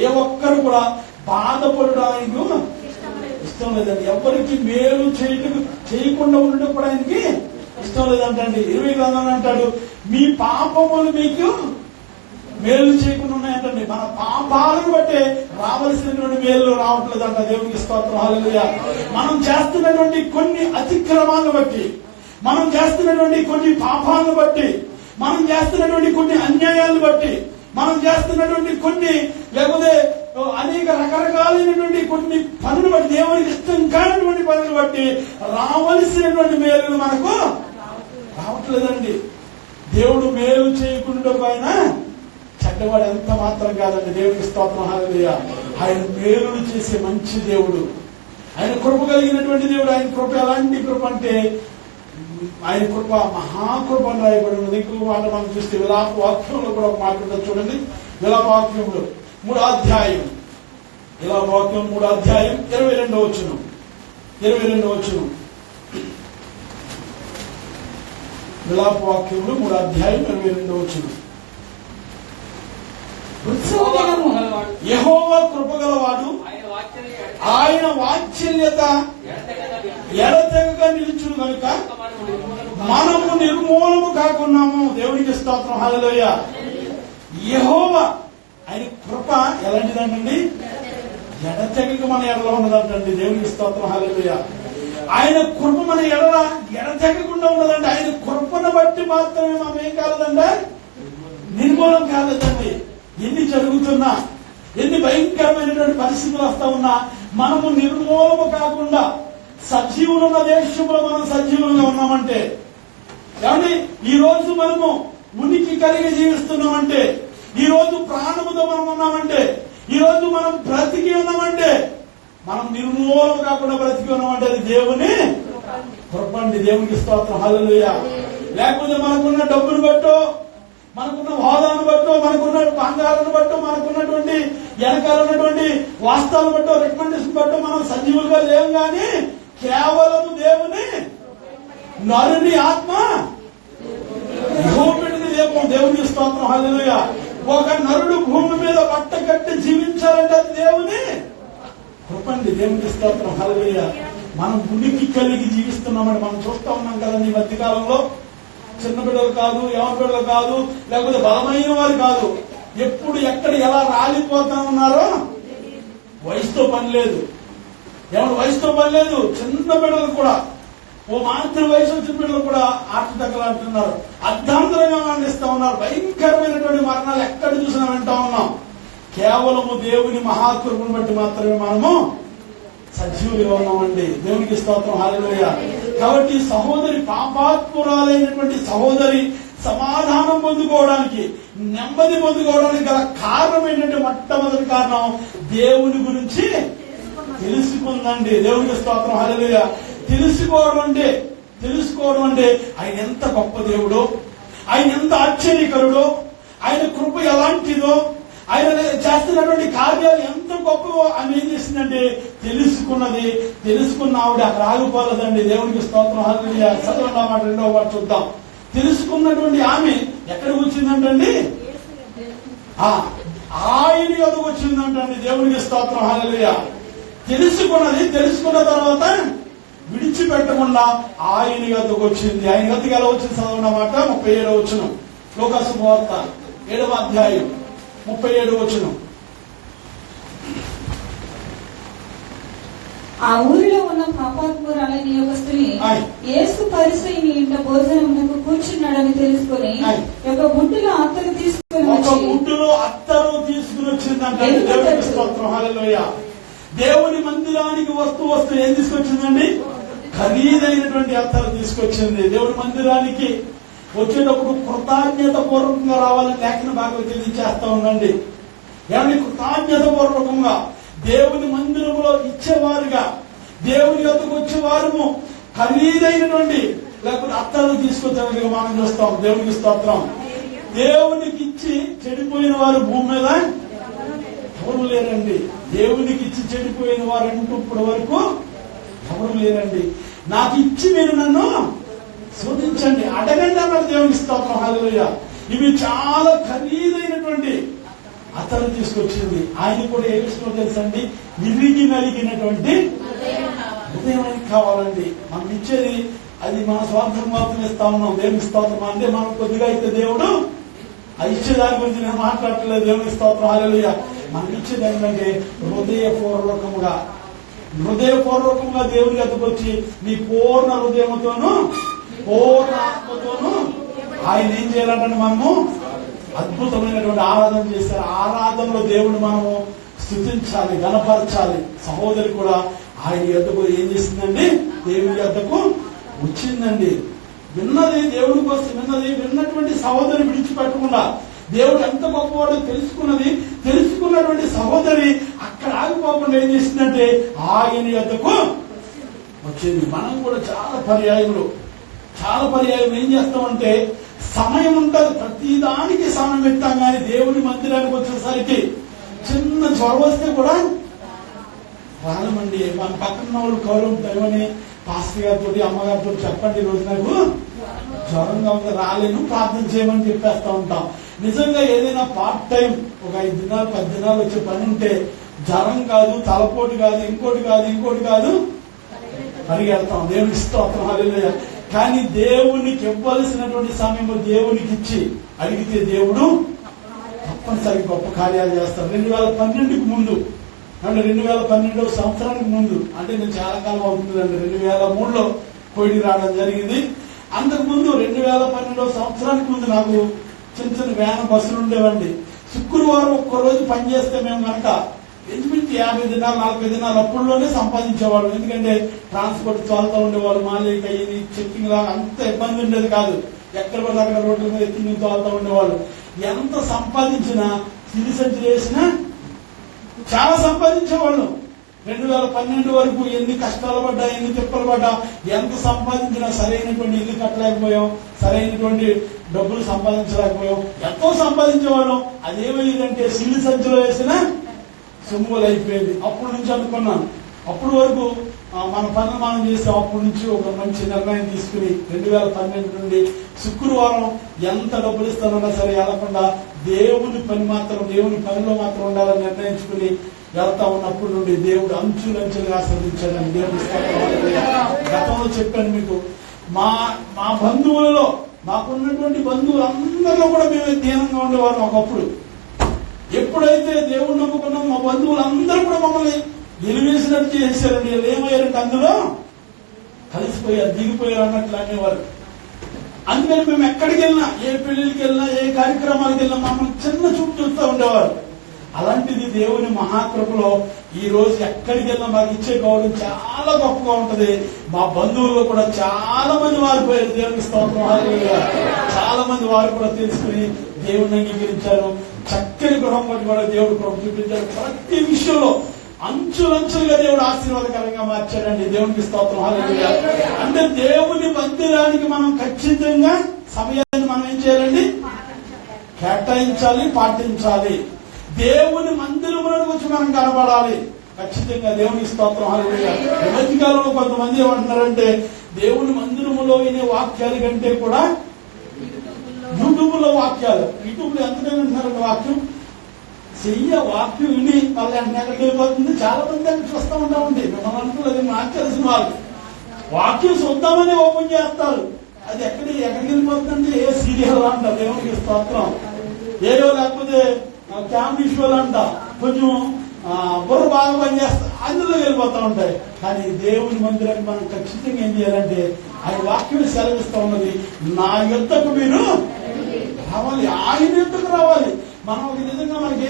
ఏ ఒక్కరు కూడా బాధపడడానికి ఇష్టం లేదండి. ఎవరికి మేలు చేయకుండా ఉండడం కూడా ఆయనకి ఇష్టం లేదంటండి. 20 గ్రంథాలు అంటాడు, మీ పాపములు మీకు మేలు చేయకుండా ఉన్నాయంటండి. మన పాపాలను బట్టి రావాల్సినటువంటి మేలు రావట్లేదంట. దేవునికి స్తోత్రం, హల్లెలూయా. మనం చేస్తున్నటువంటి కొన్ని అతిక్రమాలను బట్టి, మనం చేస్తున్నటువంటి కొన్ని పాపాలను బట్టి, మనం చేస్తున్నటువంటి కొన్ని అన్యాయాలను బట్టి, మనం చేస్తున్నటువంటి కొన్ని లేకపోతే అనేక రకరకాలైనటువంటి కొన్ని పనులు బట్టి, దేవునికి ఇష్టం కానటువంటి పనులు బట్టి రావలసినటువంటి మేలు మనకు రావట్లేదండి. దేవుడు మేలు చేయకుండా పైన చెడ్డవాడు ఎంత మాత్రం కాదండి. దేవునికి స్తోత్రం, హల్లెలూయా. ఆయన మేలులు చేసే మంచి దేవుడు, ఆయన కృప కలిగినటువంటి దేవుడు. ఆయన కృప ఎలాంటి కృప అంటే ఆయన కృప మహాకృప అని రాయబడి ఉన్నది. ఇంకొక మాట మనం చూస్తే విలాప వాక్యంలో కూడా ఒక మాట ఉంటుంది చూడండి. విలాప వాక్యంలో 3వ అధ్యాయం, విలాప వాక్యం 3వ అధ్యాయం 22వ వచనం. విలాప వాక్యంలో 3వ అధ్యాయం 22వ వచనం. యెహోవా కృపగలవాడు, ఆయన వాత్సల్యత ఎడతెగక నిలుచును కనుక మనము నిర్మూలము కాకున్నాము. దేవునికి స్తోత్రం, హల్లెలూయా. యెహోవా ఆయన కృప ఎలాంటిదంటండి? ఎడతెగక మన ఎడలో ఉన్నదంటండి. దేవునికి స్తోత్రం, హల్లెలూయా. ఆయన కృప మన ఎడతెగకుండా ఉన్నదండి. ఆయన కృపను బట్టి మాత్రమే మనం ఏం కాలేదండి, నిర్మూలం కాలేదండి. ఎన్ని జరుగుతున్నా, ఎన్ని భయంకరమైనటువంటి పరిస్థితులు వస్తా ఉన్నా మనము నిర్మూలము కాకుండా సజీవులు ఉన్న దేశంలో మనం సజీవులుగా ఉన్నామంటే, ఏమండి ఈ రోజు మనము ఉనికి కలిగి జీవిస్తున్నామంటే, ఈ రోజు ప్రాణముతో మనం ఉన్నామంటే, ఈ రోజు మనం బ్రతికి ఉన్నామంటే, మనం నిర్మూలము కాకుండా బ్రతికి ఉన్నామంటే అది దేవుని కృప అండి. దేవునికి స్తోత్రం, హల్లెలూయా. లేకపోతే మనకున్న డబ్బును బట్టో, మనకున్న హోదాను బట్టో, మనకున్న బంగారాన్ని బట్టో, మనకున్నటువంటి వెనకాల ఉన్నటువంటి వాస్తవాలను బట్టో, రికమెండేషన్ బట్టో మనం సజీవులుగా లేవు. కానీ కేవలం దేవుని నరుని ఆత్మ దీపం. దేవుని స్తోత్రం, హల్లెలూయా. ఒక నరుడు భూమి మీద బట్ట కట్టి జీవించాలంటే అది దేవుని కృపండి. దేవుని స్తోత్రం, హల్లెలూయా. మనం ఉనికి కలిగి జీవిస్తున్నామని మనం చూస్తా ఉన్నాం కదండి. ఈ మధ్య కాలంలో చిన్న బిడ్డలు కాదు, ఎవరి బిడ్డలు కాదు, లేకపోతే బలమైన వారు కాదు, ఎప్పుడు ఎక్కడ ఎలా రాలిపోతా ఉన్నారో వయసుతో పని లేదు. ఎవరు వయసుతో పని లేదు. చిన్న బిడ్డలు కూడా, ఓ మాత్రం వయసు వచ్చిన బిడ్డలు కూడా ఆటలు తగ్గలాడుతున్నారు, అర్ధాంతరంగా మరణిస్తా ఉన్నారు. భయంకరమైనటువంటి మరణాలు ఎక్కడ చూసినా వింటా ఉన్నాం. కేవలము దేవుని మహాకృపను బట్టి మాత్రమే మనము సజీవులుగా ఉన్నామండి. దేవునికి స్తోత్రం, హల్లెలూయా. కాబట్టి సహోదరి, పాపాత్మురాలైనటువంటి సహోదరి సమాధానం పొందుకోవడానికి, నెమ్మది పొందుకోవడానికి గల కారణం ఏంటంటే, మొట్టమొదటి కారణం దేవుని గురించి తెలుసుకుందండి. దేవునికి స్తోత్రం, హల్లెలూయా. తెలుసుకోవడం అంటే ఆయన ఎంత గొప్ప దేవుడో, ఆయన ఎంత ఆశ్చర్యకరుడో, ఆయన కృప ఎలాంటిదో, ఆయన చేస్తున్నటువంటి కార్యాలు ఎంత గొప్పవో ఆమె ఏం చేసిందంటే తెలుసుకున్న ఆవిడ అక్కడ ఆగిపోలేదండి. దేవునికి స్తోత్రం, హల్లెలూయా. చదవండి మాట, 2వ మాట చూద్దాం. తెలుసుకున్నటువంటి ఆమె ఎక్కడికి వచ్చిందంటండి? ఆయన యొద్దకు వచ్చిందంటండి. దేవునికి స్తోత్రం, హల్లెలూయా. తెలుసుకున్న తర్వాత విడిచిపెట్టకుండా ఆయన యొద్దకు వచ్చింది. ఆయన యొద్దకు ఎలా వచ్చింది? చదవన్నమాట 37వ వచనం. లూకా సువార్త 7వ అధ్యాయం 37వ వచనం. ఆ ఊరిలో ఉన్న పాపాత్మురాలైన ఒక స్త్రీ యేసు పరిసయ్యుని ఇంట భోజనమునకు కూర్చున్నాడని తెలుసుకుని ఒక బుట్టలో అత్తరు తీసుకుని వచ్చిందంటే, దేవునికి స్తోత్రం, హల్లెలూయా. దేవుని మందిరానికి వస్తూ ఏం తీసుకొచ్చిందండి? ఖరీదైనటువంటి అత్తరు తీసుకొచ్చింది. దేవుని మందిరానికి వచ్చేటప్పుడు కృతజ్ఞత పూర్వకంగా రావాలని లేఖన భాగం తెలియజేస్తా ఉందండి. ఏమని? కృతజ్ఞత పూర్వకంగా దేవుని మందిరంలో ఇచ్చేవారుగా, దేవుని యొద్దకు వచ్చేవారు ఖరీదైనటువంటి లేకపోతే అత్తరు తీసుకొచ్చేవారుగా మనం చూస్తాం. దేవునికి స్తోత్రం. దేవునికి ఇచ్చి చెడిపోయిన వారు భూమి మీద ఎవరు లేరండి. దేవునికి ఇచ్చి చెడిపోయిన వారు అంటూ ఇప్పటి వరకు ఎవరు లేరండి. నాకు ఇచ్చి మీరు నన్ను శోధించండి, అడగండి అన్నాడు. దేవునికి స్తోత్రం, హల్లెలూయా. ఇవి చాలా ఖరీదైనటువంటి అతను తీసుకొచ్చింది. ఆయన కూడా ఏ విషయం తెలుసండి, విరిగి నలిగినటువంటి హృదయం కావాలండి. మనం ఇచ్చేది అది మన స్వార్థం మాత్రం ఇస్తా ఉన్నాం. దేవుని స్తోత్రం. అంటే మనం కొద్దిగా అయితే దేవుడు అది ఇచ్చేదాని గురించి నేను మాట్లాడట్లేదు. దేవుని స్తోత్రం. హల్లెలూయా. మనం ఇచ్చేది ఏంటంటే హృదయపూర్వకముగా దేవుని వద్దకు వచ్చి నీ పూర్ణ హృదయంతోనూ పూర్ణ ఆత్మతోనూ ఆయన ఏం చేయాలంటే మనము అద్భుతమైనటువంటి ఆరాధన చేస్తారు. ఆరాధనలో దేవుడు మనము స్తుతించాలి, గణపరచాలి. సహోదరి కూడా ఆయన యొద్దకు ఏం చేసిందండి, దేవుని యొద్దకు వచ్చిందండి. విన్నది దేవుడి కోసం విన్నటువంటి సహోదరి విడిచిపెట్టకుండా దేవుడు ఎంత గొప్పవాడో తెలుసుకున్నటువంటి సహోదరి అక్కడ ఆగిపోకుండా ఏం చేసిందంటే ఆయన యొద్దకు వచ్చింది. మనం కూడా చాలా పర్యాయం ఏం చేస్తామంటే సమయం ఉంటుంది, ప్రతిదానికి సమయం పెట్టాం. కానీ దేవుని మందిరానికి వచ్చేసరికి చిన్న జ్వరం వస్తే కూడా రాలమండి. మన పక్కన వాళ్ళు గౌరవం దైవని పాస్టర్ గారితో అమ్మగారితో చెప్పండి, రోజు నాకు జ్వరంగా ఉంది రాలేను, ప్రార్థన చేయమని చెప్పేస్తా ఉంటాం. నిజంగా ఏదైనా పార్ట్ టైం ఒక 5 దినాలు 10 దినాలు వచ్చే పని ఉంటే జ్వరం కాదు, తలపోటు కాదు, ఇంకోటి కాదు పరిగెడతాం. దేవునికి స్తోత్రం. హల్లెలూయా. కానీ దేవునికి ఇవ్వాల్సినటువంటి సమయంలో దేవునికి ఇచ్చి అడిగితే దేవుడు తప్పనిసరి గొప్ప కార్యాలు చేస్తాడు. 2012కు ముందు అంటే 2012వ సంవత్సరానికి ముందు, అంటే నేను చాలా కాలం అవుతుందండి, 2003లో కోవిడ్ రావడం జరిగింది. అంతకు ముందు 2012వ సంవత్సరానికి ముందు నాకు చిన్న వ్యాన బస్సులు ఉండేవండి. శుక్రవారం ఒక్కరోజు పనిచేస్తే మేము కనుక ఇంచుమించు 50 దినాలు 40 దినాలు అప్పుడులోనే సంపాదించేవాళ్ళు. ఎందుకంటే ట్రాన్స్పోర్ట్ చాలుతూ ఉండేవాళ్ళు, మాలిక ఇది చెక్కింగ్ లాగా అంత ఇబ్బంది ఉండేది కాదు. ఎక్కడ పడితే అక్కడ రోడ్ల మీద ఎత్తి తోలుతూ ఉండేవాళ్ళు. ఎంత సంపాదించినా సిరి సంచి చేసినా చాలా సంపాదించేవాళ్ళు. 2012 వరకు ఎన్ని కష్టాలు పడ్డా, ఎన్ని తిప్పలు పడ్డా, ఎంత సంపాదించినా సరైనటువంటి ఇల్లు కట్టలేకపోయాం, సరైనటువంటి డబ్బులు సంపాదించలేకపోయాం. ఎంతో సంపాదించేవాళ్ళం. అదేమైందంటే సిల్లి సంచిలో వేసిన సొమ్ములు అయిపోయింది. అప్పటి నుంచి అనుకున్నాను, అప్పటి వరకు మన పనులు మనం చేస్తాం. అప్పటి నుంచి ఒక మంచి నిర్ణయం తీసుకుని 2012 నుండి శుక్రవారం ఎంత డబ్బులు ఇస్తానన్నా సరే వెళ్లకుండా దేవుని పనిలో మాత్రం ఉండాలని నిర్ణయించుకుని వెళ్తా ఉన్నప్పుడు నుండి దేవుడు అంచులంచులుగా ఆశీర్వదించాడని దేవుని గతంలో చెప్పాను మీకు. మా బంధువులలో మాకున్నటువంటి బంధువులందరిలో కూడా మేము దీనంగా ఉండేవాళ్ళం ఒకప్పుడు. ఎప్పుడైతే దేవుడు నమ్ముకున్నాం మా బంధువులందరూ కూడా మమ్మల్ని ఎలివేసినట్టు చేశారండి. ఏమయ్యారంటే అందులో కలిసిపోయారు, దిగిపోయారు అన్నట్లు అనేవారు. అందుకని మేము ఎక్కడికి వెళ్ళినా, ఏ పెళ్లికి వెళ్ళినా, ఏ కార్యక్రమాలకు వెళ్ళినా మమ్మల్ని చిన్న చూపు చూస్తూ ఉండేవారు. అలాంటిది దేవుని మహాకృపలో ఈ రోజు ఎక్కడికి వెళ్ళినా మాకు ఇచ్చే గౌరవం చాలా గొప్పగా ఉంటది. మా బంధువుల్లో కూడా చాలా మంది వారిపోయారు. దేవుని స్తోత్రం. హల్లెలూయా. చాలా మంది వారు కూడా తెలుసుకుని దేవుని అంగీకరించారు. చక్కని గృహం పట్టి కూడా దేవుడు కృప చూపించారు. ప్రతి విషయంలో అంచులంచులుగా దేవుడు ఆశీర్వాదకరంగా మార్చాడండి. దేవునికి స్తోత్రం. హల్లెలూయా. అంటే దేవుని మందిరానికి మనం ఖచ్చితంగా సమయాన్ని మనం ఏం చేయాలండి, కేటాయించాలి, పాటించాలి. దేవుని మందిరంలోకి వచ్చి మనం కనబడాలి ఖచ్చితంగా. దేవునికి స్తోత్రం. హల్లెలూయా. ఈ మధ్యకాలంలో కొంతమంది ఏమంటున్నారంటే దేవుని మందిరములో వినే వాక్యాల కంటే కూడా యూట్యూబ్ లో వాక్యాలు, యూట్యూబ్ లో ఎంతగా వింటున్నారంటే వాక్యం వాక్యం విని మళ్ళీ అంటే ఎక్కడికి వెళ్ళిపోతుంది. చాలా మంది అక్కడ చూస్తూ ఉంటామండి. మిమ్మల్ని అనుకోలేదు, నాకు తెలిసిన వాళ్ళు వాక్యం చూద్దామని ఓపెన్ చేస్తారు. అది ఎక్కడికి వెళ్ళిపోతుందంటే ఏ సీరియల్ అంట. దేవునికి స్తోత్రం. ఏదో లేకపోతే క్యామిటీ షోలు అంట, కొంచెం బుర్ర బాగా పనిచేస్తా, అందులో వెళ్ళిపోతా ఉంటాయి. కానీ దేవుని మందిరానికి మనం ఖచ్చితంగా ఏం చేయాలంటే ఆయన వాక్యం సెలవిస్తూ ఉన్నది, నా యుద్ధకు మీరు రావాలి, ఆయన యుద్ధకు రావాలి. మనం ఒక నిజంగా మనకి